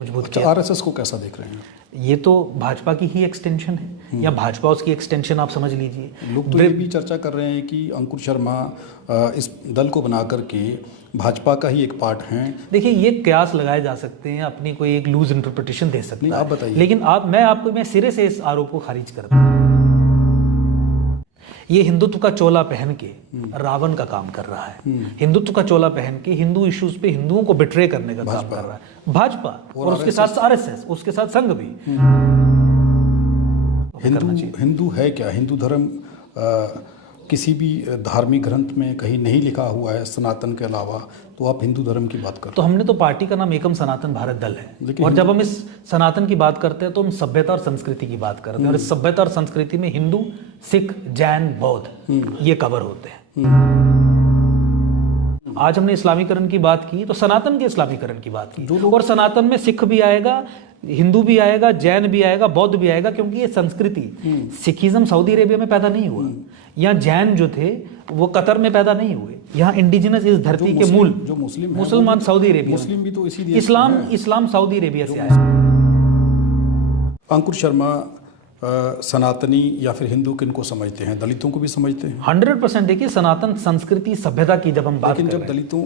मजबूत अच्छा, किया। आरएसएस को कैसा देख रहे हैं? ये तो भाजपा की ही एक्सटेंशन है, या भाजपा उसकी एक्सटेंशन आप समझ लीजिए। लोग तो ये भी चर्चा कर रहे हैं कि अंकुर शर्मा इस दल को बना करके भाजपा का ही एक पार्ट हैं। देखिए, ये कयास लगाए जा सकते हैं, अपनी कोई एक लूज इंटरप्रिटेशन दे सकता नहीं, है। आप बताइए। लेकिन मैं सिरे से इस आरोप को खारिज करता हूं। ये हिंदुत्व का चोला पहन के रावण का काम कर रहा है। हिंदुत्व का चोला पहन के हिंदू इश्यूज पे हिंदुओं को बिट्रे करने का काम कर रहा है भाजपा, और उसके साथ आरएसएस, उसके साथ संघ भी। हिंदू है क्या? हिंदू धर्म किसी भी धार्मिक ग्रंथ में कहीं नहीं लिखा हुआ है सनातन के अलावा, तो आप हिंदू धर्म की बात कर तो हमने तो पार्टी का नाम एकम सनातन भारत दल है, और जब हम इस सनातन की बात करते हैं तो हम सभ्यता और संस्कृति की बात करते हैं, और इस सभ्यता और संस्कृति में हिंदू, सिख, जैन, बौद्ध ये कवर होते हैं। आज हमने इस्लामीकरण की बात की तो सनातन के इस्लामीकरण की बात की, और सनातन में सिख भी आएगा, हिंदू भी आएगा, जैन भी आएगा, बौद्ध भी आएगा, क्योंकि ये संस्कृति, सिखिज्म सऊदी अरेबिया में पैदा नहीं हुआ, या जैन जो थे वो कतर में पैदा नहीं हुए, यहाँ इंडिजिनस इस धरती के मूल जो मुसलमान सऊदी अरेबिया, मुस्लिम भी तो इसी देश इस्लाम सऊदी अरेबिया से आया। अंकुर शर्मा सनातनी या फिर हिंदू किनको समझते हैं? दलितों को भी समझते हैं? 100%। देखिए, सनातन संस्कृति सभ्यता की जब हम बात लेकिन जब दलितों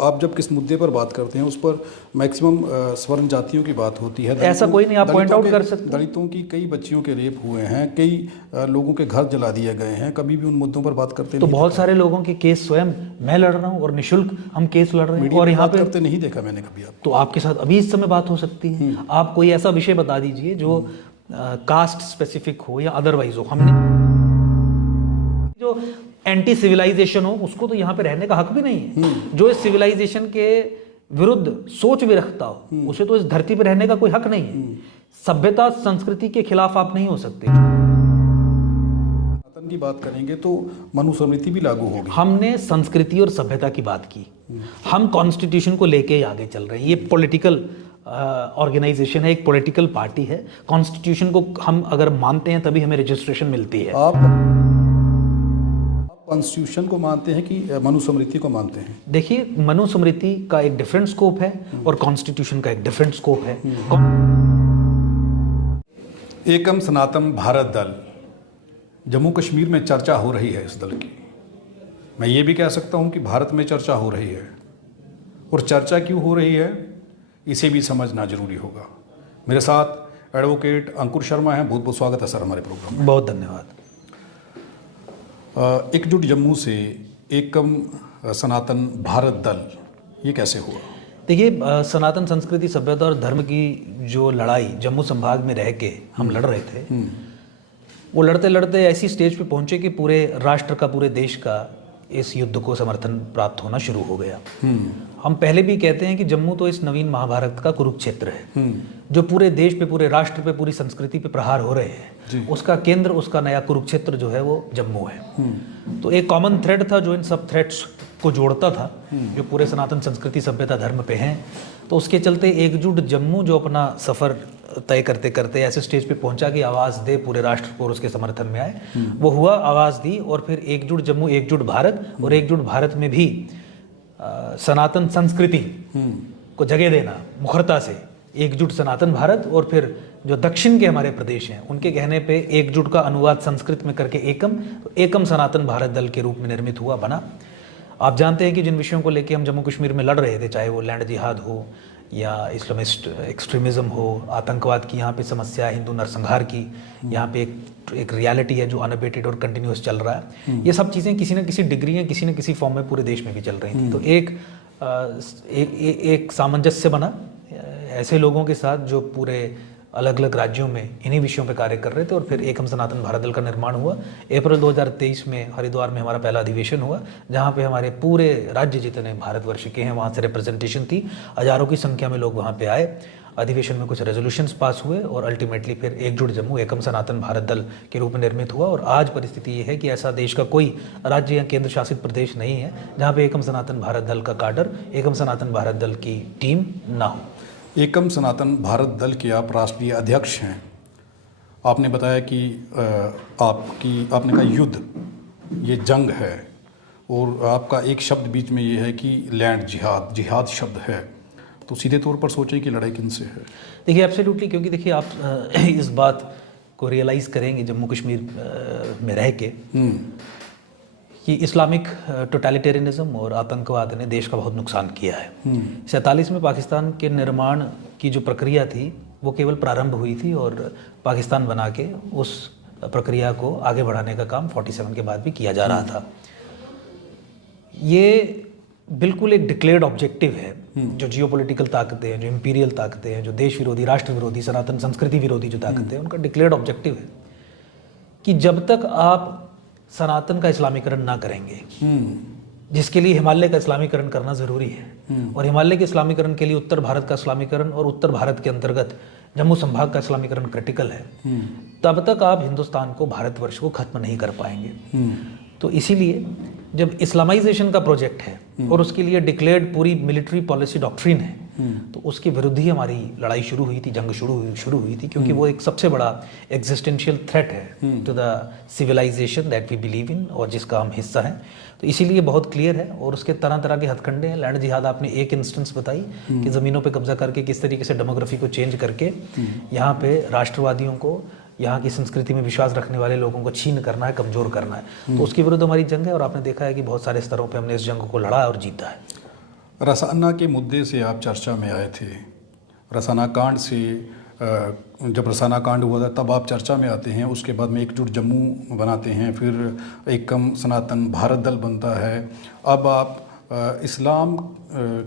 आप जब किस मुद्दे पर बात करते हैं उस पर मैक्सिमम स्वर्ण जातियों की बात होती है। ऐसा कोई नहीं, आप पॉइंट आउट कर सकते हैं। दलितों की कई बच्चियों के रेप हुए हैं, कई लोगों के घर जला दिए गए हैं, कभी भी उन मुद्दों पर बात करते तो नहीं। बहुत सारे लोगों के केस स्वयं मैं लड़ रहा हूँ, और निशुल्क हम केस लड़ रहे हैं, और यहाँ पे करते नहीं देखा मैंने कभी। आप तो आपके साथ अभी इस समय बात हो सकती है। आप कोई ऐसा विषय बता दीजिए जो कास्ट स्पेसिफिक हो या अदरवाइज हो। हमने जो एंटी सिविलाइजेशन हो उसको तो यहाँ पे रहने का हक भी नहीं है। जो इस सिविलाइजेशन के विरुद्ध सोच भी रखता हो उसे तो इस धरती पे रहने का कोई हक नहीं है। सभ्यता संस्कृति के खिलाफ आप नहीं हो सकते। सनातन की बात करेंगे तो मनुस्मृति भी लागू होगी। हमने संस्कृति और सभ्यता की बात की, हम कॉन्स्टिट्यूशन को लेके आगे चल रहे हैं। ये पॉलिटिकल ऑर्गेनाइजेशन है, एक पॉलिटिकल पार्टी है। कॉन्स्टिट्यूशन को हम अगर मानते हैं तभी हमें रजिस्ट्रेशन मिलती है। आप कॉन्स्टिट्यूशन को मानते हैं कि मनुस्मृति को मानते हैं? देखिए, मनुस्मृति का एक डिफरेंट स्कोप है और कॉन्स्टिट्यूशन का एक डिफरेंट स्कोप है। एकम सनातन भारत दल, जम्मू कश्मीर में चर्चा हो रही है इस दल की। मैं ये भी कह सकता हूँ कि भारत में चर्चा हो रही है, और चर्चा क्यों हो रही है इसे भी समझना जरूरी होगा। मेरे साथ एडवोकेट अंकुर शर्मा हैं। बहुत बहुत स्वागत है सर हमारे प्रोग्राम में। बहुत धन्यवाद। एकजुट जम्मू से एकम सनातन भारत दल, ये कैसे हुआ? देखिए, सनातन संस्कृति, सभ्यता और धर्म की जो लड़ाई जम्मू संभाग में रह के हम लड़ रहे थे, वो लड़ते लड़ते ऐसी स्टेज पे पहुंचे कि पूरे राष्ट्र का, पूरे देश का इस युद्ध को समर्थन प्राप्त होना शुरू हो गया। हम पहले भी कहते हैं कि जम्मू तो इस नवीन महाभारत का कुरुक्षेत्र है, जो पूरे देश पे, पूरे राष्ट्र पे, पूरी संस्कृति पे प्रहार हो रहे हैं। उसका केंद्र, उसका नया कुरुक्षेत्र जो है वो जम्मू है। तो एक कॉमन थ्रेड था जो इन सब थ्रेड्स को जोड़ता था, जो पूरे सनातन संस्कृति, सभ्यता, धर्म पे हैं। तो उसके चलते एकजुट जम्मू जो अपना सफ़र तय करते करते ऐसे स्टेज पे पहुंचा कि आवाज़ दे, पूरे राष्ट्र को उसके समर्थन में आए। वो हुआ, आवाज़ दी, और फिर एकजुट जम्मू, एकजुट भारत, और एकजुट भारत में भी सनातन संस्कृति को जगह देना, मुखरता से एकजुट सनातन भारत, और फिर जो दक्षिण के हमारे प्रदेश हैं उनके कहने पे एकजुट का अनुवाद संस्कृत में करके एकम, एकम सनातन भारत दल के रूप में निर्मित हुआ, बना। आप जानते हैं कि जिन विषयों को लेके हम जम्मू कश्मीर में लड़ रहे थे, चाहे वो लैंड जिहाद हो या इस्लामिस्ट एक्सट्रीमिज़म हो, आतंकवाद की यहाँ पे समस्या, हिंदू नरसंहार की यहाँ पे एक रियलिटी है जो अनअबेटेड और कंटिन्यूस चल रहा है। ये सब चीज़ें किसी न किसी डिग्री हैं, किसी न किसी फॉर्म में पूरे देश में भी चल रही थी। तो एक सामंजस्य बना ऐसे लोगों के साथ जो पूरे अलग अलग राज्यों में इन्हीं विषयों पे कार्य कर रहे थे, और फिर एकम सनातन भारत दल का निर्माण हुआ। अप्रैल 2023 में हरिद्वार में हमारा पहला अधिवेशन हुआ, जहाँ पे हमारे पूरे राज्य जितने भारतवर्ष के हैं वहाँ से रिप्रेजेंटेशन थी। हज़ारों की संख्या में लोग वहाँ पे आए। अधिवेशन में कुछ रेजोल्यूशंस पास हुए, और अल्टीमेटली फिर एकजुट जम्मू, एकम सनातन भारत दल के रूप में निर्मित हुआ। और आज परिस्थिति ये है कि ऐसा देश का कोई राज्य या केंद्र शासित प्रदेश नहीं है जहाँ पे एकम सनातन भारत दल का काडर, एकम सनातन भारत दल की टीम ना हो। एकम सनातन भारत दल के आप राष्ट्रीय अध्यक्ष हैं। आपने बताया कि आपने कहा युद्ध, ये जंग है, और आपका एक शब्द बीच में ये है कि लैंड जिहाद, जिहाद शब्द है। तो सीधे तौर पर सोचें कि लड़ाई किनसे है। देखिए एब्सोल्युटली, क्योंकि देखिए आप इस बात को रियलाइज़ करेंगे जम्मू कश्मीर में रह के कि इस्लामिक टोटलिटेरियनिज्म और आतंकवाद ने देश का बहुत नुकसान किया है। 47 में पाकिस्तान के निर्माण की जो प्रक्रिया थी वो केवल प्रारंभ हुई थी और पाकिस्तान बना के उस प्रक्रिया को आगे बढ़ाने का काम 47 के बाद भी किया जा रहा था। ये बिल्कुल एक डिक्लेयर्ड ऑब्जेक्टिव है। जो जियोपॉलिटिकल ताकतें हैं, जो इंपीरियल ताकतें हैं, जो देश विरोधी, राष्ट्र विरोधी, सनातन संस्कृति विरोधी जो ताकतें हैं, उनका डिक्लेयर्ड ऑब्जेक्टिव है कि जब तक आप सनातन का इस्लामीकरण ना करेंगे, जिसके लिए हिमालय का इस्लामीकरण करना ज़रूरी है, और हिमालय के इस्लामीकरण के लिए उत्तर भारत का इस्लामीकरण और उत्तर भारत के अंतर्गत जम्मू संभाग का इस्लामीकरण क्रिटिकल है, तब तक आप हिंदुस्तान को, भारतवर्ष को खत्म नहीं कर पाएंगे। तो इसीलिए जब इस्लामाइजेशन का प्रोजेक्ट है और उसके लिए डिक्लेयर्ड पूरी मिलिट्री पॉलिसी डॉक्ट्रिन है, तो उसके विरुद्ध ही हमारी लड़ाई शुरू हुई थी, जंग शुरू हुई थी, क्योंकि वो एक सबसे बड़ा एग्जिस्टेंशियल थ्रेट है to the civilisation that we believe in और जिसका हम हिस्सा हैं। तो इसीलिए बहुत क्लियर है और उसके तरह तरह के हथकंडे हैं। लैंड जिहाद आपने एक इंस्टेंस बताई कि ज़मीनों पे कब्जा करके किस तरीके से डेमोग्राफी को चेंज करके यहाँ पे राष्ट्रवादियों को, यहाँ की संस्कृति में विश्वास रखने वाले लोगों को छीन करना है, कमज़ोर करना है। तो उसके विरुद्ध हमारी जंग है और आपने देखा है कि बहुत सारे स्तरों पे हमने इस जंग को लड़ा और जीता है। रसाना के मुद्दे से आप चर्चा में आए थे। रसाना कांड से जब रसाना कांड हुआ था तब आप चर्चा में आते हैं। उसके बाद में एकजुट जम्मू बनाते हैं, फिर एकम सनातन भारत दल बनता है। अब आप इस्लाम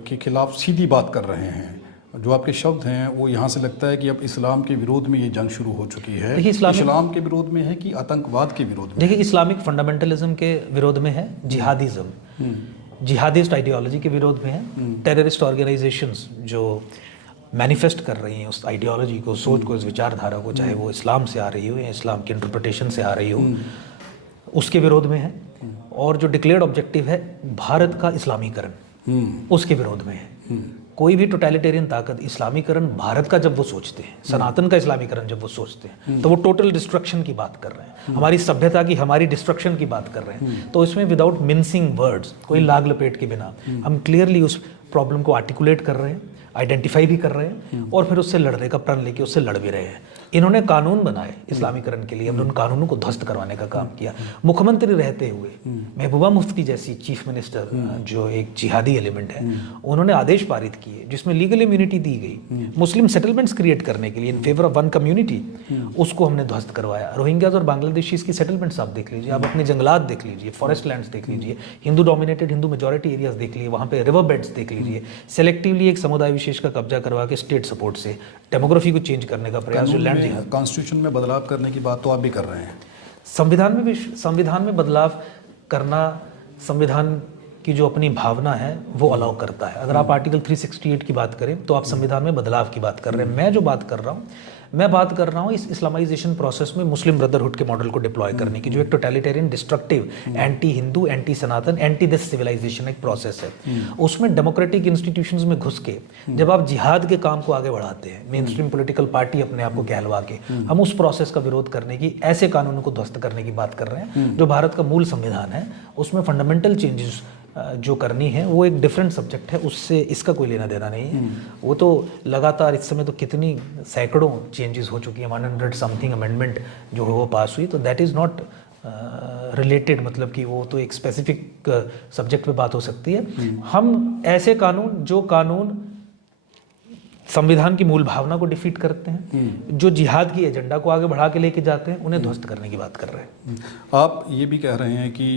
के खिलाफ सीधी बात कर रहे हैं। जो आपके शब्द हैं वो यहाँ से लगता है कि अब इस्लाम के विरोध में ये जंग शुरू हो चुकी है। इस्लाम के विरोध में है कि आतंकवाद के विरोध में? देखिए, इस्लामिक फंडामेंटलिज्म के विरोध में है, जिहादिज्म, जिहादिस्ट आइडियोलॉजी के विरोध में है। टेररिस्ट ऑर्गेनाइजेशंस जो मैनिफेस्ट कर रही हैं उस आइडियोलॉजी को, सोच को, इस विचारधारा को, चाहे वो इस्लाम से आ रही हो या इस्लाम की इंटरप्रिटेशन से आ रही हो, उसके विरोध में है। और जो डिक्लेयर्ड ऑब्जेक्टिव है भारत का इस्लामीकरण, उसके विरोध में है। कोई भी टोटलिटेरियन ताकत इस्लामीकरण भारत का जब वो सोचते हैं, सनातन का इस्लामीकरण जब वो सोचते हैं, तो वो टोटल डिस्ट्रक्शन की बात कर रहे हैं, हमारी सभ्यता की, हमारी डिस्ट्रक्शन की बात कर रहे हैं। तो इसमें विदाउट मिन्सिंग वर्ड्स, कोई लाग लपेट के बिना हम क्लियरली उस प्रॉब्लम को आर्टिकुलेट कर रहे हैं, आइडेंटिफाई भी कर रहे हैं और फिर उससे लड़ने का प्रण लेके उससे लड़ भी रहे हैं। इन्होंने कानून बनाए इस्लामीकरण के लिए, उन कानूनों को ध्वस्त करवाने का काम किया। मुख्यमंत्री रहते हुए महबूबा मुफ्ती जैसी चीफ मिनिस्टर जो एक जिहादी एलिमेंट है, उन्होंने आदेश पारित किए जिसमें लीगल इम्यूनिटी दी गई मुस्लिम सेटलमेंट्स क्रिएट करने के लिए in favour of one community. उसको हमने ध्वस्त करवाया। रोहिंग्याज और बांग्लादेशीज की सेटलमेंट्स आप देख लीजिए, आप अपने जंगलात देख लीजिए, फॉरेस्ट लैंड्स देख लीजिए, Hindu dominated, Hindu majority areas देख लीजिए, वहाँ पे रिवर बेड्स देख लीजिए। सेलेक्टिवली एक समुदाय विशेष का कब्जा करवा के स्टेट सपोर्ट से डेमोग्राफी को चेंज करने का प्रयास, जो लैंड जिहाद, कॉन्स्टिट्यूशन में बदलाव करने की बात तो आप भी कर रहे हैं। संविधान में बदलाव करना संविधान की जो अपनी भावना है वो अलाउ करता है। अगर आप आर्टिकल 368 की बात करें तो आप संविधान में बदलाव की बात कर रहे हैं। मैं जो बात कर रहा हूँ इस इस्लामाइजेशन प्रोसेस में मुस्लिम ब्रदरहुड के मॉडल को डिप्लॉय करने की, जो एक totalitarian, destructive, anti Hindu, anti Sanatan, anti this civilisation एक प्रोसेस है। उसमें डेमोक्रेटिक इंस्टीट्यूशंस में घुस के जब आप जिहाद के काम को आगे बढ़ाते हैं, मेन स्ट्रीम पोलिटिकल पार्टी अपने आप को कहलवा के, हम उस प्रोसेस का विरोध करने की, ऐसे कानूनों को ध्वस्त करने की बात कर रहे हैं। जो भारत का मूल संविधान है उसमें फंडामेंटल चेंजेस जो करनी है वो एक डिफरेंट सब्जेक्ट है, उससे इसका कोई लेना देना नहीं है। वो तो लगातार इस समय तो कितनी सैकड़ों चेंजेस हो चुकी हैं, 100 समथिंग अमेंडमेंट जो है वो पास हुई, तो दैट इज़ नॉट रिलेटेड, मतलब कि वो तो एक स्पेसिफिक सब्जेक्ट पे बात हो सकती है। हम ऐसे कानून, जो कानून संविधान की मूल भावना को डिफीट करते हैं, जो जिहाद की एजेंडा को आगे बढ़ा के लेके जाते हैं, उन्हें ध्वस्त करने की बात कर रहे हैं। आप ये भी कह रहे हैं कि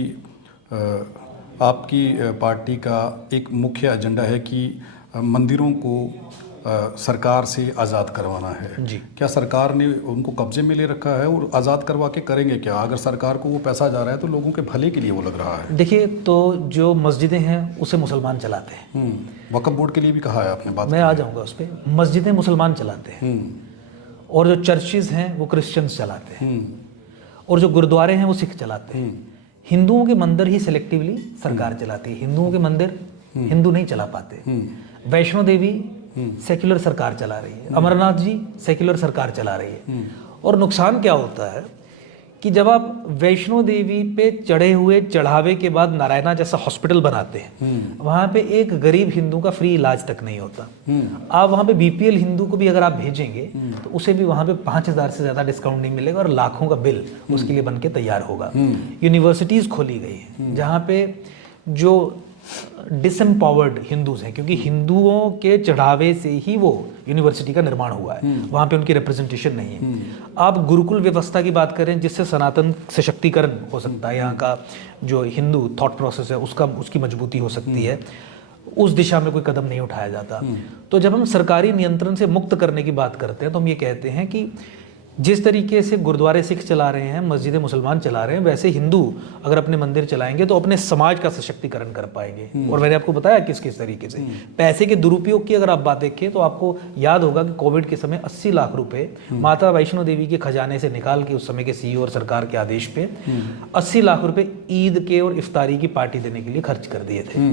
आपकी पार्टी का एक मुख्य एजेंडा है कि मंदिरों को सरकार से आज़ाद करवाना है जी। क्या सरकार ने उनको कब्जे में ले रखा है और आज़ाद करवा के करेंगे क्या? अगर सरकार को वो पैसा जा रहा है तो लोगों के भले के लिए वो लग रहा है। देखिए, तो जो मस्जिदें हैं उसे मुसलमान चलाते हैं। वक्फ बोर्ड के लिए भी कहा है आपने, बात मैं आ जाऊंगा उस पर। मस्जिदें मुसलमान चलाते हैं और जो चर्चेज हैं वो क्रिश्चियंस चलाते हैं और जो गुरुद्वारे हैं वो सिख चलाते हैं। हिंदुओं के मंदिर ही सेलेक्टिवली सरकार चलाती है। हिंदुओं के मंदिर हिंदू नहीं चला पाते। वैष्णो देवी सेक्युलर सरकार चला रही है, अमरनाथ जी सेक्युलर सरकार चला रही है। और नुकसान क्या होता है कि जब आप वैष्णो देवी पे चढ़े हुए चढ़ावे के बाद नारायणा जैसा हॉस्पिटल बनाते हैं, वहाँ पे एक गरीब हिंदू का फ्री इलाज तक नहीं होता। आप वहाँ पे बीपीएल हिंदू को भी अगर आप भेजेंगे तो उसे भी वहाँ पे 5,000 से ज़्यादा डिस्काउंट नहीं मिलेगा और लाखों का बिल उसके लिए बन के तैयार होगा। यूनिवर्सिटीज़ खोली गई है जहाँ पे जो डिसएम्पावर्ड हिंदूज हैं, क्योंकि हिंदुओं के चढ़ावे से ही वो यूनिवर्सिटी का निर्माण हुआ है, वहाँ पे उनकी रिप्रेजेंटेशन नहीं है। आप गुरुकुल व्यवस्था की बात करें जिससे सनातन सशक्तिकरण हो सकता है, यहाँ का जो हिंदू थॉट प्रोसेस है उसकी मजबूती हो सकती है, उस दिशा में कोई कदम नहीं उठाया जाता। तो जब हम सरकारी नियंत्रण से मुक्त करने की बात करते हैं तो हम ये कहते हैं कि जिस तरीके से गुरुद्वारे सिख चला रहे हैं, मस्जिदें मुसलमान चला रहे हैं, वैसे हिंदू अगर अपने मंदिर चलाएंगे तो अपने समाज का सशक्तिकरण कर पाएंगे। और मैंने आपको बताया किस किस तरीके से। पैसे के दुरुपयोग की अगर आप बात देखें तो आपको याद होगा कि कोविड के समय 80 लाख रुपए माता वैष्णो देवी के खजाने से निकाल के उस समय के सीईओ और सरकार के आदेश पे 80 लाख रुपए ईद के और इफ्तारी की पार्टी देने के लिए खर्च कर दिए थे।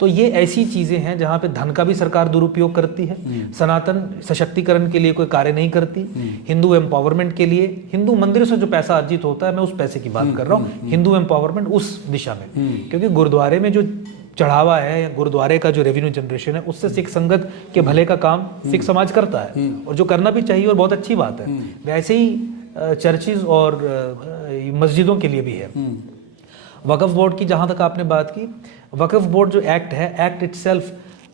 तो ये ऐसी चीज़ें हैं जहाँ पे धन का भी सरकार दुरुपयोग करती है, सनातन सशक्तिकरण के लिए कोई कार्य नहीं करती, हिंदू एम्पावरमेंट के लिए, हिंदू मंदिर से जो पैसा अर्जित होता है, मैं उस पैसे की बात कर रहा हूँ, हिंदू एम्पावरमेंट उस दिशा में। क्योंकि गुरुद्वारे में जो चढ़ावा है या गुरुद्वारे का जो रेवेन्यू जनरेशन है उससे सिख संगत के भले का काम सिख समाज करता है और जो करना भी चाहिए और बहुत अच्छी बात है। वैसे ही चर्चिज और मस्जिदों के लिए भी है। वक्फ बोर्ड की जहाँ तक आपने बात की, वक्फ बोर्ड जो एक्ट है, एक्ट इटसेल्फ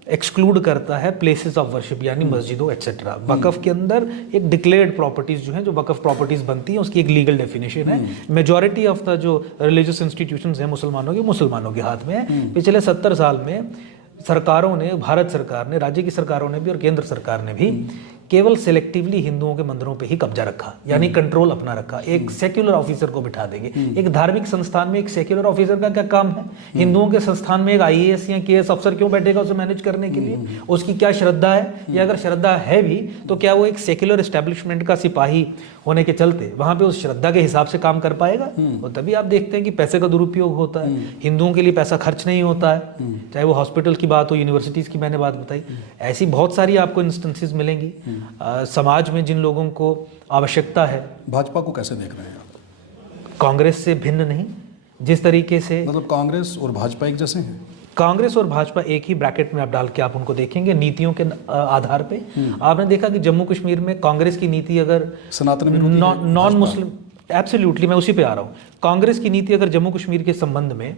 एक्सक्लूड करता है प्लेसेस ऑफ वर्शिप यानी मस्जिदों एक्सेट्रा। वक्फ के अंदर एक डिक्लेयर्ड प्रॉपर्टीज जो हैं, जो वक्फ प्रॉपर्टीज बनती हैं, उसकी एक लीगल डेफिनेशन है। मेजॉरिटी ऑफ द जो रिलीजियस इंस्टीट्यूशंस हैं मुसलमानों के हाथ में है। पिछले 70 साल में सरकारों ने, भारत सरकार ने, राज्य की सरकारों ने भी और केंद्र सरकार ने भी केवल सिलेक्टिवली हिंदुओं के मंदिरों पे ही कब्जा रखा, यानी कंट्रोल अपना रखा। एक सेक्युलर ऑफिसर को बिठा देंगे। एक धार्मिक संस्थान में एक सेक्युलर ऑफिसर का क्या काम है? हिंदुओं के संस्थान में एक आईएएस या केएस अफसर क्यों बैठेगा उसे मैनेज करने के लिए? उसकी क्या श्रद्धा है, या अगर श्रद्धा है भी तो क्या वो एक सेक्युलर एस्टेब्लिशमेंट का सिपाही होने के चलते वहां पे उस श्रद्धा के हिसाब से काम कर पाएगा? और तभी आप देखते हैं कि पैसे का दुरुपयोग होता है, हिंदुओं के लिए पैसा खर्च नहीं होता है, चाहे वो हॉस्पिटल की बात हो, यूनिवर्सिटीज की मैंने बात बताई, ऐसी बहुत सारी आपको इंस्टेंसेस मिलेंगी। समाज में जिन लोगों को आवश्यकता है। भाजपा को कैसे देख रहे हैं आप? कांग्रेस से भिन्न नहीं, जिस तरीके से, मतलब कांग्रेस और भाजपा एक जैसे हैं? कांग्रेस और भाजपा एक ही ब्रैकेट में आप डाल के आप उनको देखेंगे नीतियों के आधार पे। आपने देखा कि जम्मू कश्मीर में कांग्रेस की नीति अगर सनातन नॉन मुस्लिम, एब्सोल्युटली मैं उसी पे आ रहा हूँ। कांग्रेस की नीति अगर जम्मू कश्मीर के संबंध में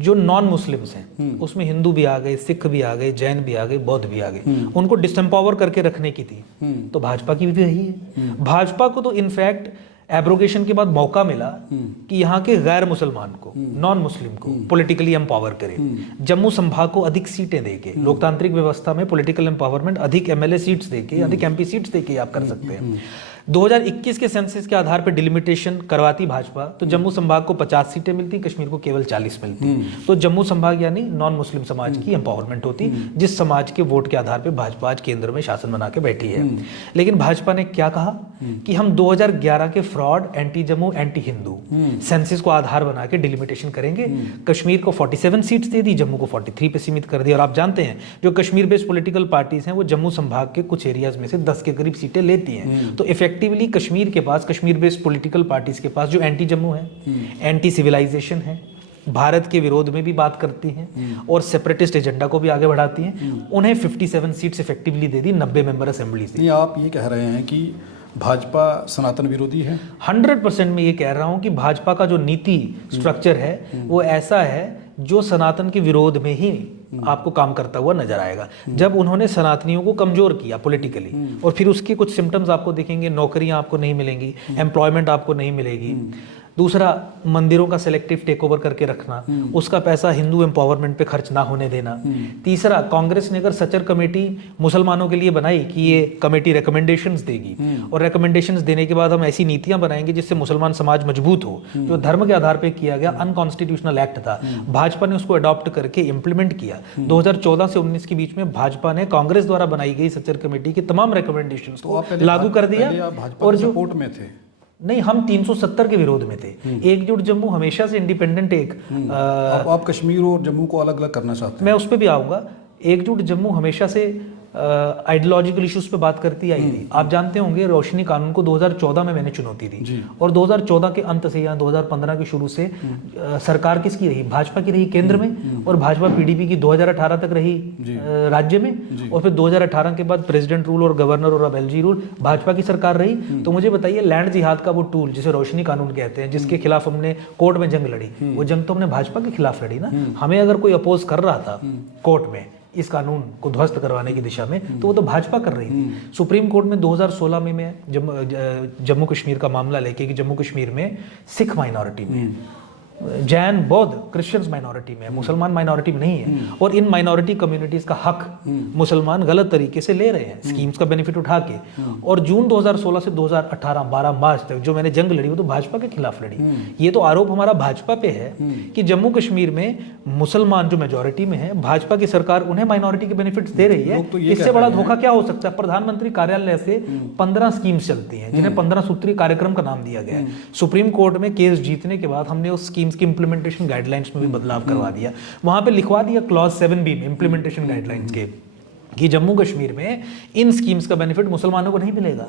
जो नॉन मुस्लिम्स हैं उसमें हिंदू भी आ गए, सिख भी आ गए, जैन भी आ गए, बौद्ध भी आ गए, उनको डिसएम्पावर करके रखने की थी। तो भाजपा की भी यही है। भाजपा को तो इनफैक्ट एब्रोगेशन के बाद मौका मिला कि यहाँ के गैर मुसलमान को, नॉन मुस्लिम को पॉलिटिकली एम्पावर करे। जम्मू संभाग को अधिक सीटें देके, लोकतांत्रिक व्यवस्था में पॉलिटिकल एम्पावरमेंट, अधिक एमएलए सीट्स देके, अधिक एमपी सीट्स देके आप कर सकते हैं। 2021 के सेंसस के आधार पर डिलिमिटेशन करवाती भाजपा तो जम्मू संभाग को 50 सीटें मिलती, कश्मीर को केवल 40 मिलती। तो जम्मू संभाग यानी नॉन मुस्लिम समाज की एम्पावरमेंट होती, जिस समाज के वोट के आधार पर भाजपा आज केंद्र में शासन बना के बैठी है। लेकिन भाजपा ने क्या कहा कि हम 2011 के fraud, anti Jammu, anti Hindu census को आधार बना के डिलिमिटेशन करेंगे। कश्मीर को 47 सीट्स दे दी, जम्मू को 43 पे सीमित कर दिया। और आप जानते हैं जो कश्मीर बेस्ड पॉलिटिकल पार्टीज हैं वो जम्मू संभाग के कुछ एरियाज में से 10 के करीब सीटें लेती हैं। तो इफेक्टिवली कश्मीर के पास, कश्मीर बेस्ड पॉलिटिकल पार्टीज के पास जो एंटी जम्मू है, एंटी सिविलाइजेशन है, भारत के विरोध में भी बात करती हैं और सेपरेटिस्ट एजेंडा को भी आगे बढ़ाती हैं, उन्हें 57 सीट्स इफेक्टिवली दे दी 90 मेंबर असेंबली से। नहीं, आप ये कह रहे हैं कि भाजपा सनातन विरोधी है? 100% मैं ये कह रहा हूं कि भाजपा का जो नीति स्ट्रक्चर है वो ऐसा है जो सनातन के विरोध में ही आपको काम करता हुआ नजर आएगा। जब उन्होंने सनातनियों को कमजोर किया पॉलिटिकली, और फिर उसके कुछ सिम्टम्स आपको दिखेंगे, नौकरियां आपको नहीं मिलेंगी, एम्प्लॉयमेंट आपको नहीं मिलेगी। दूसरा, मंदिरों का सिलेक्टिव टेक ओवर करके रखना, उसका पैसा हिंदू एम्पावरमेंट पे खर्च ना होने देना। तीसरा, कांग्रेस ने अगर सचर कमेटी मुसलमानों के लिए बनाई कि ये कमेटी रिकमेंडेशंस देगी और रिकमेंडेशंस देने के बाद हम ऐसी नीतियां बनाएंगे जिससे मुसलमान समाज मजबूत हो, जो धर्म के आधार पर किया गया अनकॉन्स्टिट्यूशनल एक्ट था, भाजपा ने उसको अडॉप्ट करके इम्प्लीमेंट किया। 2014 से 19 के बीच में भाजपा ने कांग्रेस द्वारा बनाई गई सचर कमेटी की तमाम रिकमेंडेशंस को लागू कर दिया। और जो सपोर्ट में थे, नहीं, हम 370 के विरोध में थे। एकजुट जम्मू हमेशा से इंडिपेंडेंट एक आप कश्मीर और जम्मू को अलग अलग करना चाहते हैं? मैं उस पर भी आऊंगा। एकजुट जम्मू हमेशा से आइडियोलॉजिकल इश्यूज पे बात करती आई थी। आप जानते होंगे रोशनी कानून को 2014 में मैंने चुनौती दी और 2014 के अंत से या 2015 के शुरू से सरकार किसकी रही, भाजपा की रही केंद्र में, और भाजपा पीडीपी की 2018 तक रही राज्य में, और फिर 2018 के बाद प्रेसिडेंट रूल और गवर्नर और अब एलजी रूल, भाजपा की सरकार रही। तो मुझे बताइए, लैंड जिहाद का वो टूल जिसे रोशनी कानून कहते हैं, जिसके खिलाफ हमने कोर्ट में जंग लड़ी, वो जंग तो हमने भाजपा के खिलाफ लड़ी ना। हमें अगर कोई अपोज कर रहा था कोर्ट में इस कानून को ध्वस्त करवाने की दिशा में, तो वो तो भाजपा कर रही थी। सुप्रीम कोर्ट में 2016 में मैं जम्मू कश्मीर का मामला लेके कि जम्मू कश्मीर में सिख माइनॉरिटी में, जैन बौद्ध क्रिश्चियंस माइनॉरिटी में, मुसलमान माइनॉरिटी में नहीं है, और इन माइनॉरिटी कम्युनिटीज का हक मुसलमान गलत तरीके से ले रहे हैं स्कीम्स का बेनिफिट उठा के। और जून 2016 से 2018 12 मार्च तक जो मैंने जंग लड़ी वो तो भाजपा के खिलाफ लड़ी। ये तो आरोप हमारा भाजपा पे है कि जम्मू कश्मीर में मुसलमान जो मेजोरिटी में है, भाजपा की सरकार उन्हें माइनॉरिटी के बेनिफिट्स दे रही है। तो इससे बड़ा धोखा क्या हो सकता है? प्रधानमंत्री कार्यालय से 15 स्कीम्स चलती हैं जिन्हें 15 सूत्रीय कार्यक्रम का नाम दिया गया है। सुप्रीम कोर्ट में केस जीतने के बाद हमने उस स्कीम की इंप्लीमेंटेशन गाइडलाइंस में भी बदलाव करवा दिया। वहां पे लिखवा दिया क्लॉज 7B में इंप्लीमेंटेशन गाइडलाइंस के कि जम्मू कश्मीर में इन स्कीम्स का बेनिफिट मुसलमानों को नहीं मिलेगा।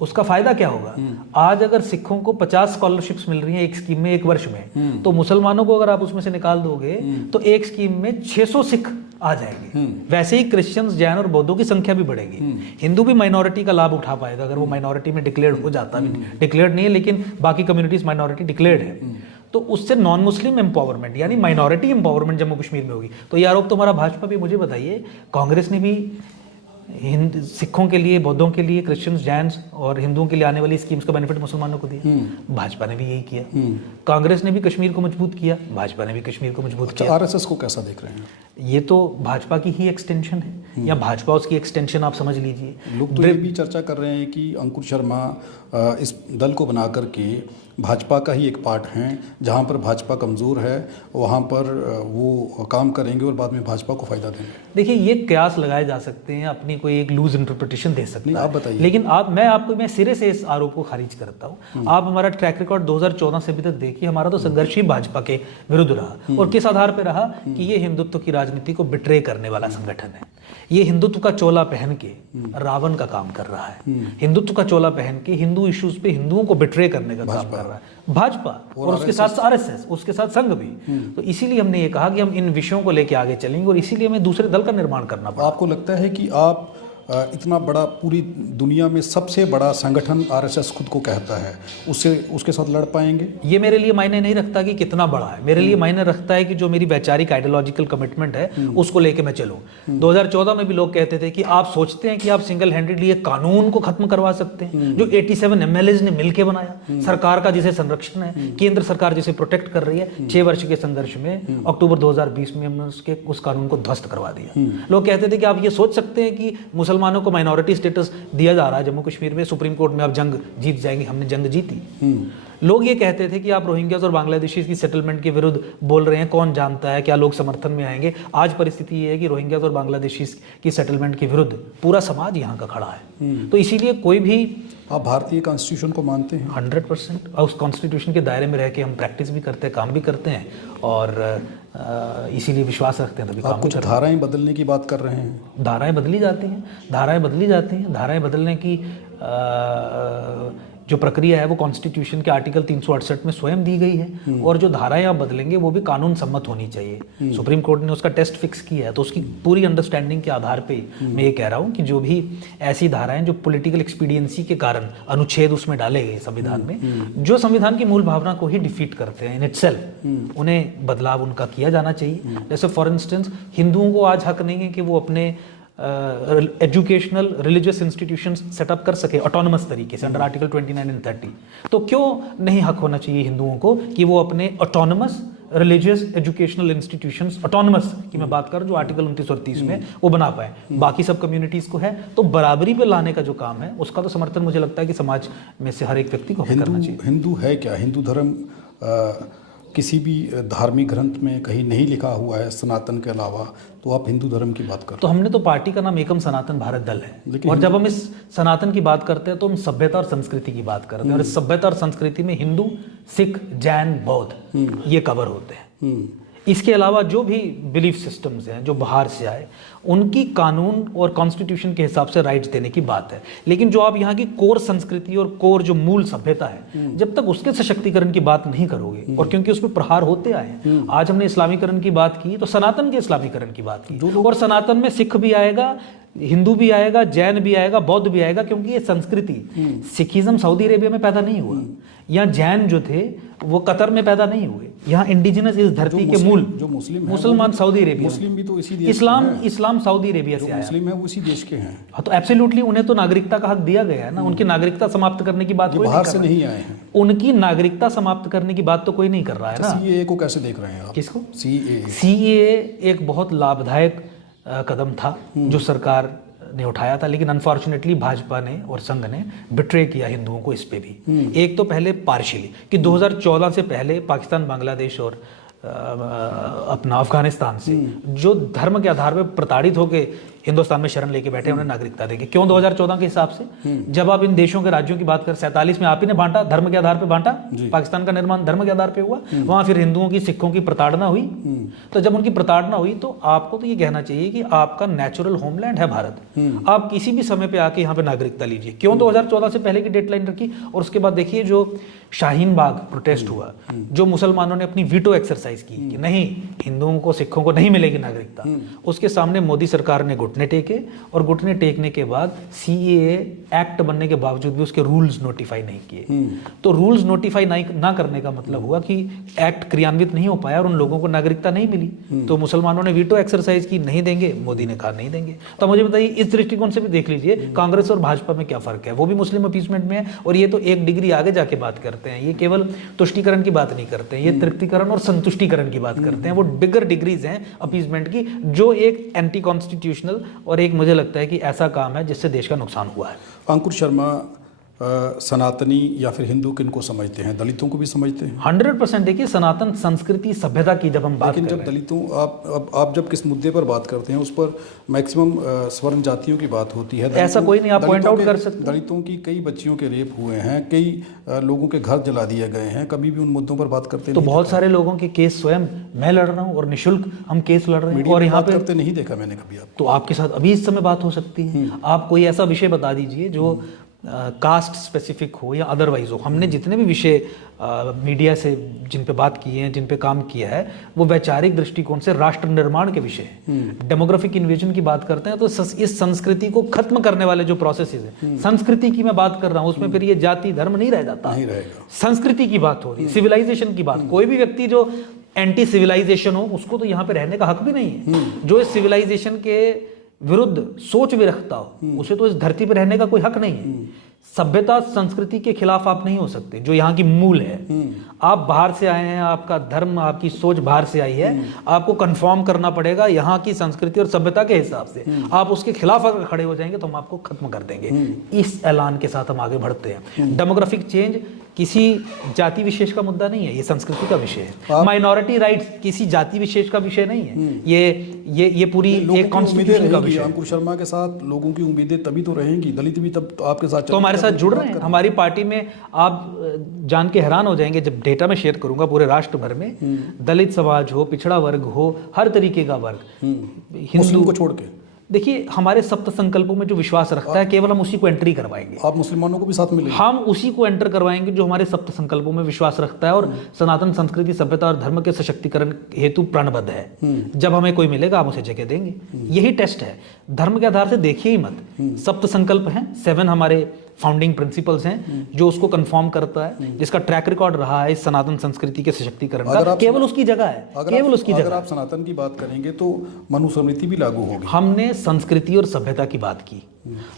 उसका फायदा क्या होगा? आज अगर सिखों को 50 स्कॉलरशिप्स मिल रही हैं एक स्कीम में एक वर्ष में, तो मुसलमानों को अगर आप उसमें से निकाल दोगे तो एक स्कीम में 600 सिख आ जाएंगे। वैसे ही क्रिश्चियंस, जैन और बौद्धों की संख्या भी बढ़ेगी। हिंदू भी माइनॉरिटी का लाभ उठा पाएगा अगर वो माइनॉरिटी में डिक्लेयर्ड हो जाता है। डिक्लेयर्ड नहीं है लेकिन बाकी कम्युनिटीज माइनॉरिटी डिक्लेयर्ड है, तो उससे नॉन मुस्लिम एम्पावरमेंट यानी माइनॉरिटी एम्पावरमेंट जम्मू कश्मीर में होगी। तो ये आरोप तो हमारा भाजपा भी। मुझे बताइए, कांग्रेस ने भी सिखों के लिए, बौद्धों के लिए, क्रिश्चियंस, जैन्स और हिंदुओं के लिए आने वाली स्कीम्स का बेनिफिट मुसलमानों को दिया। भाजपा ने भी यही किया। कांग्रेस ने भी कश्मीर को मजबूत किया, भाजपा ने भी कश्मीर को मजबूत किया। आरएसएस को कैसा देख रहे हैं? ये तो भाजपा की ही एक्सटेंशन है, या भाजपा उसकी एक्सटेंशन आप समझ लीजिए। लोग तो ये भी चर्चा कर रहे हैं कि अंकुर शर्मा इस दल को बना करके भाजपा का ही एक पार्ट हैं, जहां पर भाजपा कमज़ोर है वहां पर वो काम करेंगे और बाद में भाजपा को फायदा देंगे। देखिए, ये कयास लगाए जा सकते हैं, अपनी कोई एक लूज इंटरप्रिटेशन दे सकते हैं। आप बताइए। लेकिन मैं सिरे से इस आरोप को खारिज करता हूँ। आप हमारा ट्रैक रिकॉर्ड 2014 से अभी तक देखिए, हमारा तो संघर्ष ही भाजपा के विरुद्ध रहा। और किस आधार पर रहा? कि ये हिंदुत्व की राजनीति को बिट्रे करने वाला संगठन है। ये हिंदुत्व का चोला पहन के रावण का काम कर रहा है। हिंदुत्व का चोला पहन के हिंदू इश्यूज पे हिंदुओं को बिट्रे करने का काम कर रहा है भाजपा, और उसके साथ आरएसएस, उसके साथ संघ भी। तो इसीलिए हमने ये कहा कि हम इन विषयों को लेकर आगे चलेंगे, और इसीलिए हमें दूसरे दल का निर्माण करना पड़ा। आपको लगता है कि आप इतना बड़ा, पूरी दुनिया में सबसे बड़ा संगठन आरएसएस खुद को कहता है, उसके साथ लड़ पाएंगे? ये मेरे लिए मायने नहीं रखता कि कितना बड़ा है। मेरे लिए मायने रखता है कि जो मेरी वैचारिक आइडियोलॉजिकल कमिटमेंट है उसको लेके मैं चलूं। 2014 में भी लोग कहते थे कि आप सोचते हैं कि आप सिंगल हैंडेडली एक कानून को खत्म करवा सकते हैं जो 87 एमएलएज ने मिलकर बनाया, सरकार का जिसे संरक्षण है, केंद्र सरकार जिसे प्रोटेक्ट कर रही है। 6 वर्ष के संघर्ष में अक्टूबर 2020 में हमने उस कानून को ध्वस्त करवा दिया। लोग कहते थे कि आप ये सोच सकते हैं कि मुसलमानों को माइनॉरिटी स्टेटस दिया जा रहा है जम्मू कश्मीर में, सुप्रीम कोर्ट में आप जंग जीत जाएंगे। हमने जंग जीती। लोग ये कहते थे कि आप रोहिंग्यास और बांग्लादेशी की सेटलमेंट के विरुद्ध बोल रहे हैं, कौन जानता है क्या लोग समर्थन में आएंगे। आज परिस्थिति ये है कि रोहिंग्यास और बांग्लादेशी की सेटलमेंट के विरुद्ध पूरा समाज यहाँ का खड़ा है। तो इसीलिए कोई भी, आप भारतीय कॉन्स्टिट्यूशन को मानते हैं? 100%। और उस कॉन्स्टिट्यूशन के दायरे में रह के हम प्रैक्टिस भी करते हैं, काम भी करते हैं, और इसीलिए विश्वास रखते हैं तभी काम कुछ धाराएं बदलने की बात कर रहे हैं। धाराएं बदली जाती हैं, धाराएं बदली जाती हैं। धाराएं बदलने की जो प्रक्रिया है वो कॉन्स्टिट्यूशन के आर्टिकल 368 में स्वयं दी गई है, और जो धाराएं आप बदलेंगे वो भी कानून सम्मत होनी चाहिए। सुप्रीम कोर्ट ने उसका टेस्ट फिक्स किया है, तो उसकी पूरी अंडरस्टैंडिंग के आधार पे मैं ये कह रहा हूँ कि जो भी ऐसी धाराएं जो पॉलिटिकल एक्सपीडियंसी के कारण अनुच्छेद उसमें डाले गए संविधान में, जो संविधान की मूल भावना को ही डिफीट करते हैं इन इटसेल्फ, उन्हें बदलाव उनका किया जाना चाहिए। जैसे फॉर इंस्टेंस, हिंदुओं को आज हक नहीं है कि वो अपने एजुकेशनल रिलीजियस इंस्टीट्यूशंस सेटअप कर सके ऑटोनमस तरीके से अंडर आर्टिकल 29 एंड 30। तो क्यों नहीं हक होना चाहिए हिंदुओं को कि वो अपने autonomous religious educational institutions, autonomous की मैं बात कर जो आर्टिकल 29 और 30 में वो बना पाए, बाकी सब कम्युनिटीज को है। तो बराबरी पे लाने का जो काम है उसका तो समर्थन मुझे लगता है कि समाज में से हर एक व्यक्ति को करना चाहिए। हिंदू है क्या? हिंदू धर्म किसी भी धार्मिक ग्रंथ में कहीं नहीं लिखा हुआ है सनातन के अलावा, तो आप हिंदू धर्म की बात करते तो हमने तो पार्टी का नाम एकम सनातन भारत दल है, और जब हम इस सनातन की बात करते हैं तो हम सभ्यता और संस्कृति की बात करते हैं, और इस सभ्यता और संस्कृति में हिंदू, सिख, जैन, बौद्ध ये कवर होते हैं। इसके अलावा जो भी बिलीफ सिस्टम्स हैं जो बाहर से आए, उनकी कानून और कॉन्स्टिट्यूशन के हिसाब से राइट्स देने की बात है। लेकिन जो आप यहाँ की कोर संस्कृति और कोर जो मूल सभ्यता है, जब तक उसके सशक्तिकरण की बात नहीं करोगे, और क्योंकि उसमें प्रहार होते आए हैं, आज हमने इस्लामीकरण की बात की तो सनातन के इस्लामीकरण की बात की, और सनातन में सिख भी आएगा, हिंदू भी आएगा, जैन भी आएगा, बौद्ध भी आएगा, क्योंकि ये संस्कृति, सिखिज्म सऊदी अरेबिया में पैदा नहीं हुआ, यहाँ जैन जो थे वो कतर में पैदा नहीं हुए, यहाँ इंडिजिनस इस धरती के मूल जो मुसलमान सऊदी अरेबिया, मुस्लिम भी तो इसी देश इस्लाम सऊदी अरेबिया से आया, मुस्लिम है वो इसी देश के हैं। हाँ, तो एब्सोल्युटली उन्हें तो नागरिकता का हक दिया गया है ना, उनकी नागरिकता समाप्त करने की बात कोई बाहर से नहीं आए हैं, उनकी नागरिकता समाप्त करने की बात तो कोई नहीं कर रहा है ना। सीएए को कैसे देख रहे हैं आप? किसको? सीएए एक बहुत लाभदायक कदम था जो सरकार ने उठाया था, लेकिन अनफॉर्चुनेटली भाजपा ने और संघ ने बिट्रे किया हिंदुओं को इस पे भी। एक तो पहले पार्शियली कि 2014 से पहले पाकिस्तान, बांग्लादेश और अपना अफगानिस्तान से जो धर्म के आधार पर प्रताड़ित होकर हिंदुस्तान में शरण लेके बैठे, उन्हें नागरिकता देंगे। क्यों 2014 के हिसाब से? जब आप इन देशों के राज्यों की बात करें, 47 में आप ही ने बांटा, धर्म के आधार पर बांटा, पाकिस्तान का निर्माण धर्म के आधार पर हुआ, वहां फिर हिंदुओं की, सिखों की प्रताड़ना हुई। तो जब उनकी प्रताड़ना हुई तो आपको तो ये कहना चाहिए कि आपका नेचुरल होमलैंड है भारत, आप किसी भी समय पे आके यहाँ पे नागरिकता लीजिए। क्यों 2014 से पहले की डेडलाइन रखी? और उसके बाद देखिए जो शाहीन बाग प्रोटेस्ट हुआ, जो मुसलमानों ने अपनी वीटो एक्सरसाइज की कि नहीं, हिंदुओं को, सिखों को नहीं मिलेगी नागरिकता, उसके सामने मोदी सरकार ने घुटने टेके, और घुटने टेकने के बाद सीएए एक्ट बनने के बावजूद भी उसके रूल्स नोटिफाई नहीं किए। तो रूल्स नोटिफाई ना करने का मतलब हुआ कि एक्ट क्रियान्वित नहीं हो पाया और उन लोगों को नागरिकता नहीं मिली। तो मुसलमानों ने वीटो एक्सरसाइज की, नहीं देंगे, मोदी ने कहा नहीं देंगे। तो मुझे बताइए, इस दृष्टिकोण से भी देख लीजिए कांग्रेस और भाजपा में क्या फर्क है। वो भी मुस्लिम अपीसमेंट में है और ये तो एक डिग्री आगे जाके बात करते हैं। ये केवल तुष्टीकरण की बात नहीं करते हैं, ये तृप्तिकरण और संतुष्टिकरण की बात करते हैं। वो बिगर डिग्रीज हैं अपीसमेंट की, जो एक एंटी कॉन्स्टिट्यूशनल और एक, मुझे लगता है कि ऐसा काम है जिससे देश का नुकसान हुआ है। अंकुर शर्मा, सनातनी या फिर हिंदू किनको समझते हैं? दलितों को भी समझते हैं? 100% देखिए, सनातन संस्कृति सभ्यता की जब हम बात लेकिन जब दलितों आप जब किस मुद्दे पर बात करते हैं उस पर मैक्सिमम स्वर्ण जातियों की बात होती है। ऐसा कोई नहीं, आप पॉइंट आउट कर सकते हैं। दलितों की कई बच्चियों के रेप हुए हैं, कई लोगों के घर जला दिए गए हैं, कभी भी उन मुद्दों पर बात करते तो बहुत सारे लोगों के केस स्वयं मैं लड़ रहा हूँ और निःशुल्क हम केस लड़ रहे हैं, और यहाँ पे करते नहीं देखा मैंने कभी। आप तो आपके साथ अभी इस समय बात हो सकती है। आप कोई ऐसा विषय बता दीजिए जो कास्ट स्पेसिफिक हो या अदरवाइज हो। हमने जितने भी विषय मीडिया से जिन पे बात की है, जिन पे काम किया है, वो वैचारिक दृष्टिकोण से राष्ट्र निर्माण के विषय हैं। डेमोग्राफिक इन्वेजन की बात करते हैं तो इस संस्कृति को खत्म करने वाले जो प्रोसेसेस हैं, संस्कृति की मैं बात कर रहा हूँ, उसमें फिर ये जाति धर्म नहीं रह जाता, नहीं रहेगा। संस्कृति की बात हो रही है, सिविलाइजेशन की बात। कोई भी व्यक्ति जो एंटी सिविलाइजेशन हो, उसको तो यहाँ पे रहने का हक भी नहीं है। जो इस सिविलाइजेशन के विरुद्ध सोच भी रखता हो, उसे तो इस धरती पर रहने का कोई हक नहीं है। सभ्यता संस्कृति के खिलाफ आप नहीं हो सकते, जो यहाँ की मूल है। आप बाहर से आए हैं, आपका धर्म, आपकी सोच बाहर से आई है, आपको कंफर्म करना पड़ेगा यहाँ की संस्कृति और सभ्यता के हिसाब से। आप उसके खिलाफ अगर खड़े हो जाएंगे तो हम आपको खत्म कर देंगे। इस ऐलान के साथ हम आगे बढ़ते हैं। डेमोग्राफिक चेंज किसी जाति विशेष का मुद्दा नहीं है, ये संस्कृति का विषय है। माइनॉरिटी राइट्स किसी जाति विशेष का विषय नहीं है, ये पूरी एक कॉन्स्टिट्यूशन का विषय है। अंकुर शर्मा के साथ लोगों की उम्मीदें तभी तो रहेंगी, दलित भी तब तो आपके साथ, तो हमारे साथ जुड़ रहे हैं। हमारी पार्टी में आप जान के हैरान हो जाएंगे, जब डेटा में शेयर करूंगा पूरे राष्ट्र भर में, दलित समाज हो, पिछड़ा वर्ग हो, हर तरीके का वर्ग, मुस्लिम को छोड़ के। देखिए, हमारे सप्त संकल्पों में जो विश्वास रखता है, केवल हम उसी को एंट्री करवाएंगे। आप मुसलमानों को भी साथ मिलेंगे? हम उसी को एंटर करवाएंगे जो हमारे सप्त संकल्पों में विश्वास रखता है और सनातन संस्कृति, सभ्यता और धर्म के सशक्तिकरण हेतु प्रणबद्ध है। जब हमें कोई मिलेगा, हम उसे जगह देंगे। यही टेस्ट है। धर्म के आधार से देखिए ही मत। सप्त संकल्प हैं, 7 हमारे फाउंडिंग प्रिंसिपल्स हैं, जो उसको कंफर्म करता है, जिसका ट्रैक रिकॉर्ड रहा है इस सनातन संस्कृति के सशक्तिकरण का। केवल उसकी जगह है, केवल उसकी जगह। अगर आप सनातन की बात करेंगे तो मनुस्मृति भी लागू होगी। हमने संस्कृति और सभ्यता की बात की,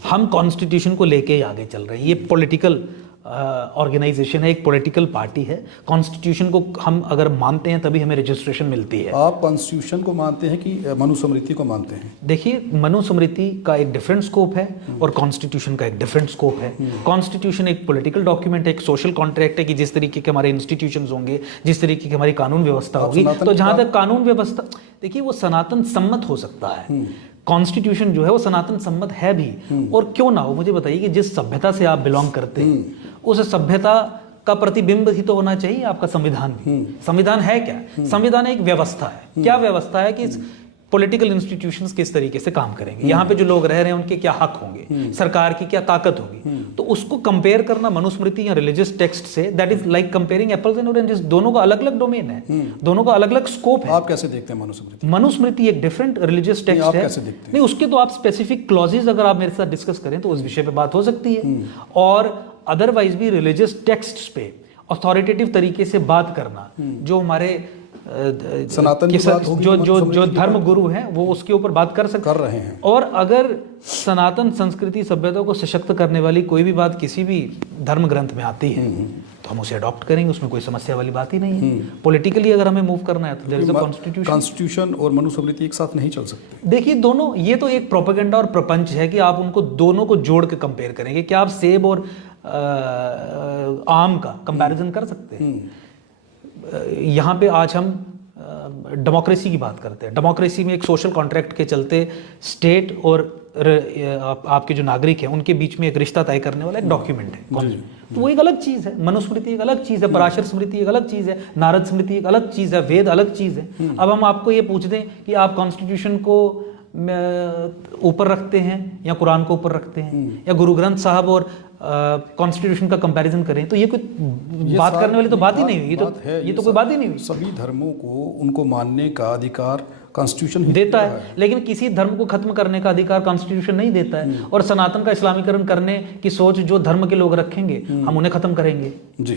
हम कॉन्स्टिट्यूशन को लेके ही आगे चल रहे हैं। ये पॉलिटिकल ऑर्गेनाइजेशन है, एक पॉलिटिकल पार्टी है। कॉन्स्टिट्यूशन को हम अगर मानते हैं तभी हमें रजिस्ट्रेशन मिलती है। आप कॉन्स्टिट्यूशन को मानते हैं कि मनुस्मृति को मानते हैं? देखिए, मनुस्मृति का एक डिफरेंट स्कोप है और कॉन्स्टिट्यूशन का एक डिफरेंट स्कोप है। कॉन्स्टिट्यूशन एक पॉलिटिकल डॉक्यूमेंट है, एक सोशल कॉन्ट्रैक्ट है कि जिस तरीके के हमारे इंस्टीट्यूशंस होंगे, जिस तरीके की हमारी कानून व्यवस्था होगी, तो जहां तक कानून व्यवस्था, देखिए, वो सनातन सम्मत हो सकता है। कॉन्स्टिट्यूशन जो है वो सनातन सम्मत है भी, और क्यों ना हो। मुझे बताइए कि जिस सभ्यता से आप बिलोंग करते हैं, उस सभ्यता का प्रतिबिंब ही तो होना चाहिए आपका संविधान भी। संविधान है क्या? संविधान एक व्यवस्था है। क्या व्यवस्था है कि पॉलिटिकल इंस्टीट्यूशंस किस तरीके से काम करेंगे, यहाँ पे जो लोग रह रहे हैं उनके क्या हक होंगे, सरकार की क्या ताकत होगी। तो उसको कंपेयर करना मनुस्मृति या रिलीजियस टेक्स्ट से, that is like comparing apples and oranges. दोनों का अलग अलग डोमेन है, दोनों का अलग अलग स्कोप है। आप कैसे देखते हैं मनुस्मृति? मनुस्मृति एक डिफरेंट रिलीजियस टेक्स्ट आप है। कैसे देखते हैं? नहीं, उसके तो आप स्पेसिफिक क्लॉजेज अगर आप मेरे साथ डिस्कस करें तो उस विषय पे बात हो सकती है। और अदरवाइज भी रिलीजियस टेक्स्ट्स पे अथॉरिटेटिव तरीके से बात करना, जो हमारे सनातन की बात होगी, जो धर्म गुरु हैं वो उसके ऊपर बात कर रहे हैं। और अगर सनातन संस्कृति सभ्यता को सशक्त करने वाली कोई भी बात किसी भी धर्म ग्रंथ में आती है तो हम उसे अडॉप्ट करेंगे, उसमें कोई समस्या वाली बात ही नहीं है। पॉलिटिकली अगर हमें मूव करना है तो देयर इज अ कॉन्स्टिट्यूशन और मनुस्मृति एक साथ नहीं चल सकते। देखिए, दोनों, ये तो एक प्रोपेगेंडा और प्रपंच है कि आप उनको दोनों को जोड़ के कंपेयर करेंगे। क्या आप सेब और आम का कंपैरिजन कर सकते हैं? यहाँ पे आज हम डेमोक्रेसी की बात करते हैं। डेमोक्रेसी में एक सोशल कॉन्ट्रैक्ट के चलते स्टेट और आपके जो नागरिक हैं उनके बीच में एक रिश्ता तय करने वाला एक डॉक्यूमेंट है। तो वो एक अलग चीज़ है। मनुस्मृति एक अलग चीज़ है, पराशर स्मृति एक अलग चीज़ है, नारद स्मृति एक अलग चीज़ है, वेद अलग चीज़ है। अब हम आपको ये पूछ दें कि आप कॉन्स्टिट्यूशन को ऊपर रखते हैं या कुरान को ऊपर रखते हैं या गुरु ग्रंथ साहब और कॉन्स्टिट्यूशन का कंपैरिजन करें, तो ये कोई बात करने वाली तो बात ही नहीं हुई। ये तो कोई बात ही नहीं हुई। सभी धर्मों को उनको मानने का अधिकार कॉन्स्टिट्यूशन देता है, लेकिन किसी धर्म को खत्म करने का अधिकार कॉन्स्टिट्यूशन नहीं देता है। और सनातन का इस्लामीकरण करने की सोच जो धर्म के लोग रखेंगे हम उन्हें खत्म करेंगे। जी,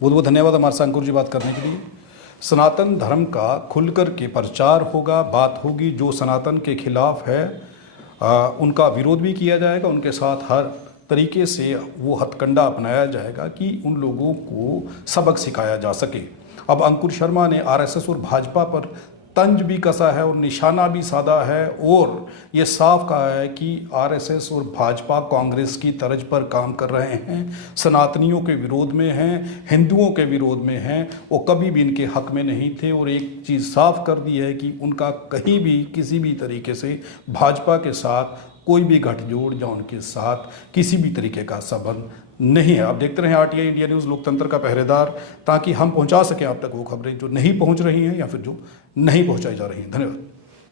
बहुत बहुत धन्यवाद हमारे से अंकुर जी बात करने के लिए। सनातन धर्म का खुलकर के प्रचार होगा, बात होगी। जो सनातन के खिलाफ है उनका विरोध भी किया जाएगा, उनके साथ हर तरीके से वो हथकंडा अपनाया जाएगा कि उन लोगों को सबक सिखाया जा सके। अब अंकुर शर्मा ने आरएसएस और भाजपा पर तंज भी कसा है और निशाना भी साधा है और ये साफ कहा है कि आरएसएस और भाजपा कांग्रेस की तर्ज पर काम कर रहे हैं, सनातनियों के विरोध में हैं, हिंदुओं के विरोध में हैं। वो कभी भी इनके हक में नहीं थे और एक चीज़ साफ कर दी है कि उनका कहीं भी किसी भी तरीके से भाजपा के साथ कोई भी गठजोड़ या उनके साथ किसी भी तरीके का संबंध नहीं है। आप देखते रहें आरटीआई इंडिया न्यूज़, लोकतंत्र का पहरेदार, ताकि हम पहुंचा सकें आप तक वो खबरें जो नहीं पहुंच रही हैं या फिर जो नहीं पहुंचाई जा रही हैं। धन्यवाद।